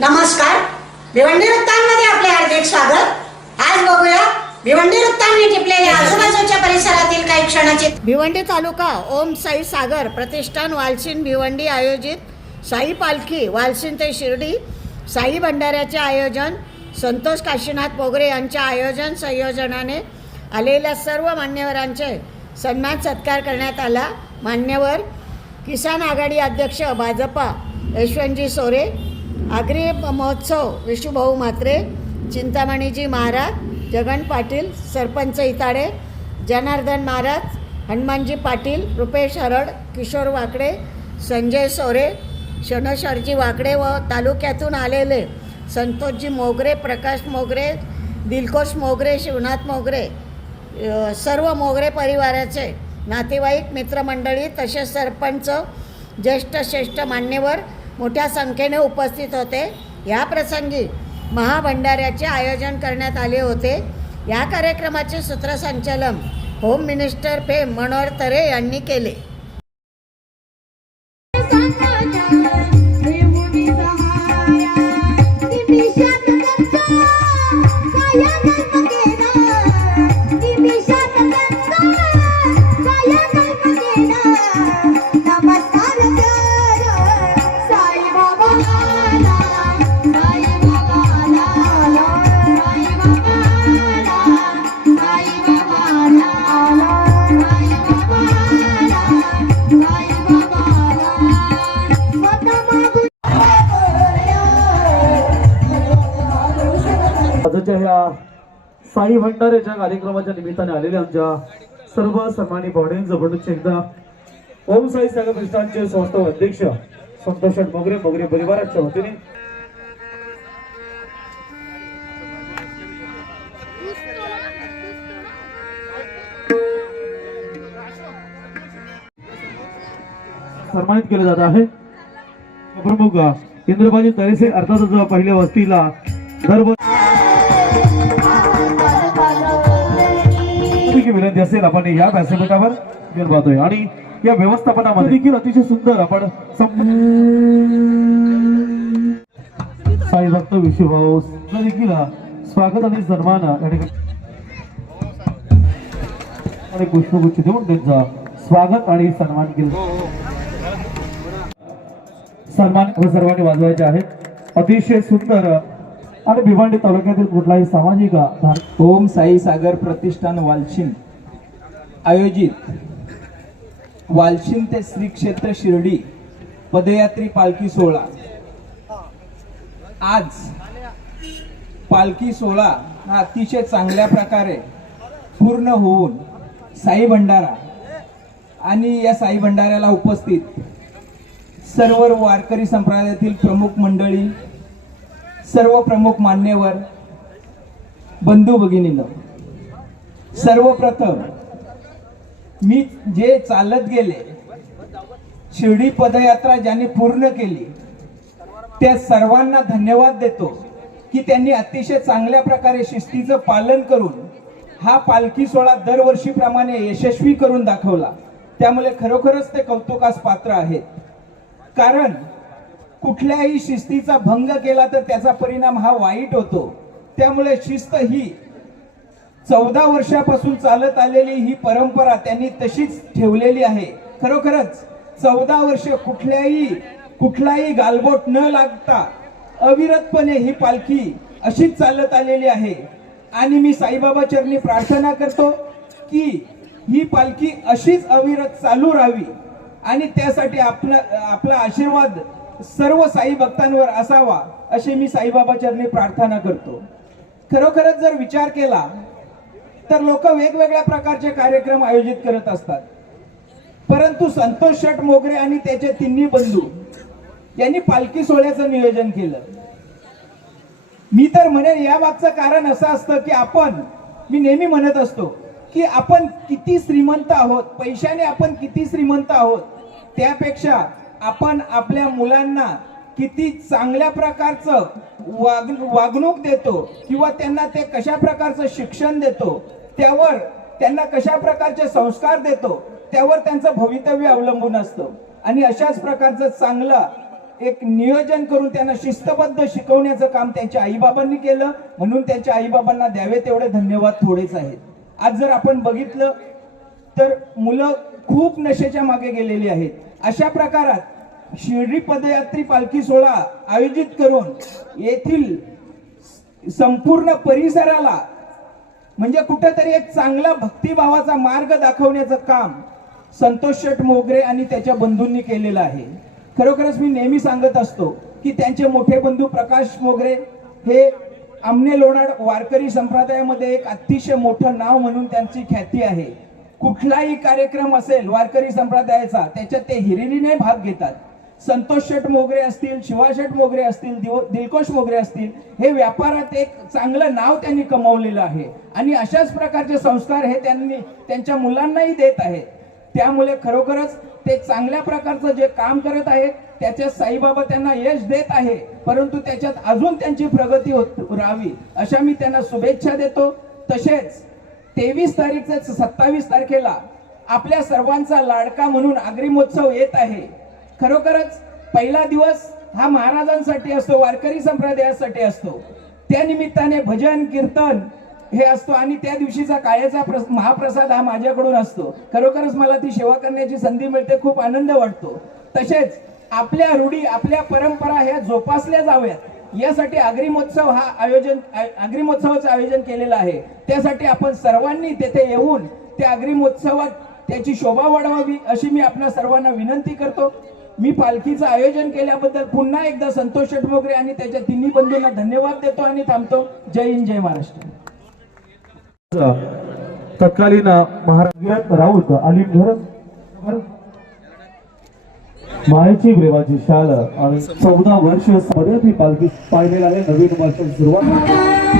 नमस्कार. भिवंडी वृत्तांमध्ये आपले हार्दिक स्वागत. आज बघूया भिवंडी वृत्तांनी टिपलेल्या आजूबाजूच्या परिसरातील काही क्षणाचे भिवंडी तालुका ओम साई सागर प्रतिष्ठान वालसिन भिवंडी आयोजित साई पालखी वालशीन ते शिर्डी साई भंडाऱ्याचे आयोजन संतोष काशीनाथ पोगरे यांच्या आयोजन संयोजनाने आलेल्या सर्व मान्यवरांचे सन्मान सत्कार करण्यात आला. मान्यवर किसान आघाडी अध्यक्ष भाजपा यशवंतजी सोरे आगरी महोत्सव विशुभाऊ म्हात्रे चिंतामणीजी महाराज जगन पाटील सरपंच इताडे जनार्दन महाराज हनुमानजी पाटील रुपेश हरड किशोर वाकडे संजय सोरे शनशरजी वाकडे व तालुक्यातून आलेले संतोषजी मोगरे प्रकाश मोगरे दिलकोश मोगरे शिवनाथ मोगरे सर्व मोगरे परिवाराचे नातेवाईक मित्रमंडळी तसेच सरपंच ज्येष्ठ श्रेष्ठ मान्यवर मोठ्या संख्येने उपस्थित होते. या प्रसंगी महाभंडाऱ्याचे आयोजन करण्यात आले होते. या कार्यक्रमाचे सूत्रसंचालन home minister fame Manohar Tare यांनी केले. आजच्या साई भंडारेच्या कार्यक्रमाच्या निमित्ताने आलेल्या आमच्या सर्व सन्मानी पाहुण्यांचं म्हणून एकदा ओम साई सागर प्रतिष्ठानचे संस्था अध्यक्ष संतोष मोगरे मोगरे परिवाराच्या वतीने. सन्मानित केले जात आहे. प्रमुख इंद्रबाजी तरेसे अर्थातच पहिल्या वस्तीला दर की विनंती असेल आपण या व्यासपीठावर घेऊन पाहतोय. आणि या व्यवस्थापनामध्ये देखील अतिशय सुंदर आपण सं- साई भक्त विश्वभाऊ देखील स्वागत आणि सन्मान या ठिकाणी आणि पुष्पगुच्छ देऊन त्यांचा स्वागत आणि सन्मान केला सन्मान सर्वांनी वाजवायचे आहेत. अतिशय सुंदर आणि भिवंडी तालुक्यातील कुठलाही सामाजिक ओम साई सागर प्रतिष्ठान वालशिन आयोजित वालशिन ते श्री क्षेत्र शिर्डी पदयात्री पालखी सोहळा. आज पालखी सोहळा हा अतिशय चांगल्या प्रकारे पूर्ण होऊन साई भंडारा आणि या साई भंडाऱ्याला उपस्थित सर्व वारकरी संप्रदायातील प्रमुख मंडळी सर्व प्रमुख मान्यवर बंधू भगिनीनं सर्वप्रथम मी जे चालत गेले शिर्डी पदयात्रा ज्यांनी पूर्ण केली त्या सर्वांना धन्यवाद देतो की त्यांनी अतिशय चांगल्या प्रकारे शिस्तीचं पालन करून हा पालखी सोहळा दरवर्षीप्रमाणे यशस्वी करून दाखवला. त्यामुळे खरोखरच ते कौतुकास पात्र आहेत. कारण कुठल्याही शिस्तीचा भंग केला तर त्याचा परिणाम हा वाईट होतो. त्यामुळे शिस्त ही चौदा वर्षापासून चालत आलेली ही परंपरा त्यांनी तशीच ठेवलेली आहे. खरोखरच चौदा वर्ष कुठल्याही कुठलाही गालबोट न लागता अविरतपणे ही पालखी अशीच चालत आलेली आहे. आणि मी साईबाबा चरणी प्रार्थना करतो की ही पालखी अशीच अविरत चालू राहावी. आणि त्यासाठी आपला आपला आशीर्वाद सर्व साई भक्तांवर असावा असे मी साईबाबा चरणी प्रार्थना करतो. खरोखरच जर विचार केला तर लोक वेगवेगळ्या प्रकारचे कार्यक्रम आयोजित करत असतात. परंतु संतोष शेठ मोगरे आणि त्याचे तिन्ही बंधू यांनी पालखी सोहळ्याचं नियोजन केलं. मी तर म्हणेन यामागचं कारण असं असतं की आपण मी नेहमी म्हणत असतो की आपण किती श्रीमंत आहोत पैशाने आपण किती श्रीमंत आहोत त्यापेक्षा आपण आपल्या मुलांना किती चांगल्या प्रकारचं वाग वागणूक देतो किंवा त्यांना ते कशा प्रकारचं शिक्षण देतो त्यावर त्यांना कशा प्रकारचे संस्कार देतो त्यावर त्यांचं भवितव्य अवलंबून असतं. आणि अशाच प्रकारचं चांगलं एक नियोजन करून त्यांना शिस्तबद्ध शिकवण्याचं काम त्यांच्या आईबाबांनी केलं. म्हणून त्यांच्या आईबाबांना द्यावे तेवढे धन्यवाद थोडेच आहेत. आज जर आपण बघितलं तर मुलं खूप नशेच्या मागे गेलेली आहेत. अशा प्रकारात शिर्डी पदयात्री पालखी सोहळा आयोजित करून येथील संपूर्ण परिसराला म्हणजे कुठेतरी एक चांगला भक्तिभावाचा मार्ग दाखवण्याचं काम संतोष शेठ मोगरे आणि त्याच्या बंधूंनी केलेलं आहे. खरोखरच मी नेहमी सांगत असतो की त्यांचे मोठे बंधू प्रकाश मोगरे हे आमने लोणाड वारकरी संप्रदायामध्ये एक अतिशय मोठं नाव म्हणून त्यांची ख्याती आहे. कुठलाही कार्यक्रम असेल वारकरी संप्रदायाचा त्याच्यात ते हिरिरीने भाग घेतात. संतोष शेट मोगरे असतील शिवाशेठ मोगरे असतील दिव- दिलकोश मोगरे असतील हे व्यापारात एक चांगलं नाव त्यांनी कमवलेलं आहे. आणि अशाच प्रकारचे संस्कार हे त्यांनी त्यांच्या मुलांनाही देत आहेत. त्यामुळे खरोखरच ते चांगल्या प्रकारचं जे काम करत आहेत त्याच्यात साईबाबा त्यांना यश देत आहे परंतु त्याच्यात अजून त्यांची प्रगती होत राहावी अशा मी त्यांना शुभेच्छा देतो. तसेच तेवीस तारीखचा सत्तावीस तारखेला आपल्या सर्वांचा लाडका म्हणून अग्रिमोत्सव येत आहे. खरोखरच पहिला दिवस हा महाराजांसाठी असतो वारकरी संप्रदायासाठी असतो. त्या निमित्ताने भजन कीर्तन हे असतो आणि त्या दिवशीचा कायाचा महाप्रसाद हा माझ्याकडून असतो. खरोखरच मला ती सेवा करण्याची संधी मिळते खूप आनंद वाटतो. तसेच आपल्या रूढी आपल्या परंपरा ह्या जोपासल्या जाव्यात. यासाठी अग्रिमोत्सव हा आयोजन अग्रिमोत्सवाचं आयोजन केलेलं आहे. त्यासाठी आपण सर्वांनी तेथे येऊन त्या अग्रिमोत्सवात त्याची शोभा वाढवावी अशी मी आपल्या सर्वांना विनंती करतो. मी पालखीचं आयोजन केल्याबद्दल पुन्हा एकदा संतोष षटमोगरे आणि त्याच्या तिन्ही बंधूंना धन्यवाद देतो आणि थांबतो. जय हिंद जय महाराष्ट्र. तत्कालीन महाराज राऊत अलीमधर मायेची प्रेमाची शाल आणि चौदा वर्ष पदयात्री पालखी पाहिलेला आहे. नवीन वर्षाची सुरुवात.